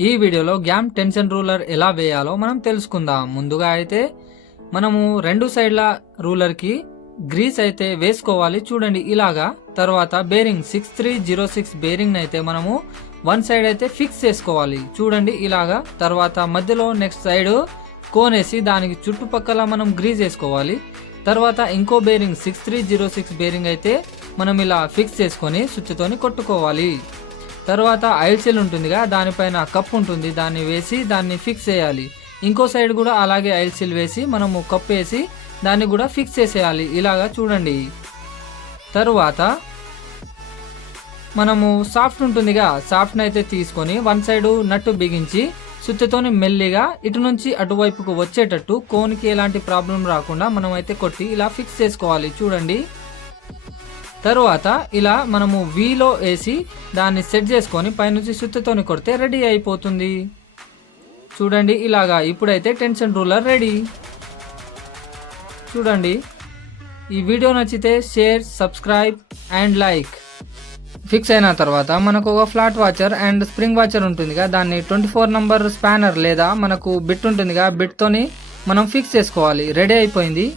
ఈ వీడియోలో game tension ruler ఎలా వేయాలో మనం తెలుసుకుందాం. ముందుగా అయితే మనము రెండు సైడ్ల రూలర్కి గ్రీస్ అయితే వేసుకోవాలి. చూడండి ఇలాగా. తర్వాత బేరింగ్ 6306 బేరింగ్ అయితే మనము వన్ సైడ్ అయితే ఫిక్స్ చేసుకోవాలి. చూడండి ఇలాగా. తర్వాత మధ్యలో నెక్స్ట్ సైడ్ కోనేసి దానికి చుట్టుపక్కల మనం గ్రీజ్ వేసుకోవాలి. తర్వాత ఇంకో బేరింగ్ 6306 బేరింగ్ అయితే మనం ఇలా ఫిక్స్ చేసుకొని స్విచ్తోని కొట్టుకోవాలి. తర్వాత ఆయిల్ సెల్ ఉంటుందిగా, దానిపైన కప్ ఉంటుంది, దాన్ని వేసి దాన్ని ఫిక్స్ చేయాలి. ఇంకో సైడ్ కూడా అలాగే ఆయిల్ సెల్ వేసి మనము కప్ వేసి దాన్ని కూడా ఫిక్స్ చేసేయాలి. ఇలాగా చూడండి. తరువాత మనము సాఫ్ట్ ఉంటుందిగా, సాఫ్ట్ని అయితే తీసుకొని వన్ సైడ్ నట్టు బిగించి సుత్తతోని మెల్లిగా ఇటు నుంచి అటువైపుకు వచ్చేటట్టు కోన్కి ఎలాంటి ప్రాబ్లం రాకుండా మనం అయితే కొట్టి ఇలా ఫిక్స్ చేసుకోవాలి. చూడండి. తరువాత ఇలా మనము వీలో వేసి దాన్ని సెట్ చేసుకొని పైనుంచి సుత్తతోని కొడితే రెడీ అయిపోతుంది. చూడండి ఇలాగా. ఇప్పుడైతే టెన్షన్ రూలర్ రెడీ. చూడండి. ఈ వీడియో నచ్చితే share, subscribe and like. Fix అయిన తర్వాత మనకు ఒక flat washer and spring washer ఉంటుందిగా, దాన్ని 24 నంబర్ స్పానర్ లేదా మనకు బిట్ ఉంటుందిగా, బిట్తోని మనం ఫిక్స్ చేసుకోవాలి. రెడీ అయిపోయింది.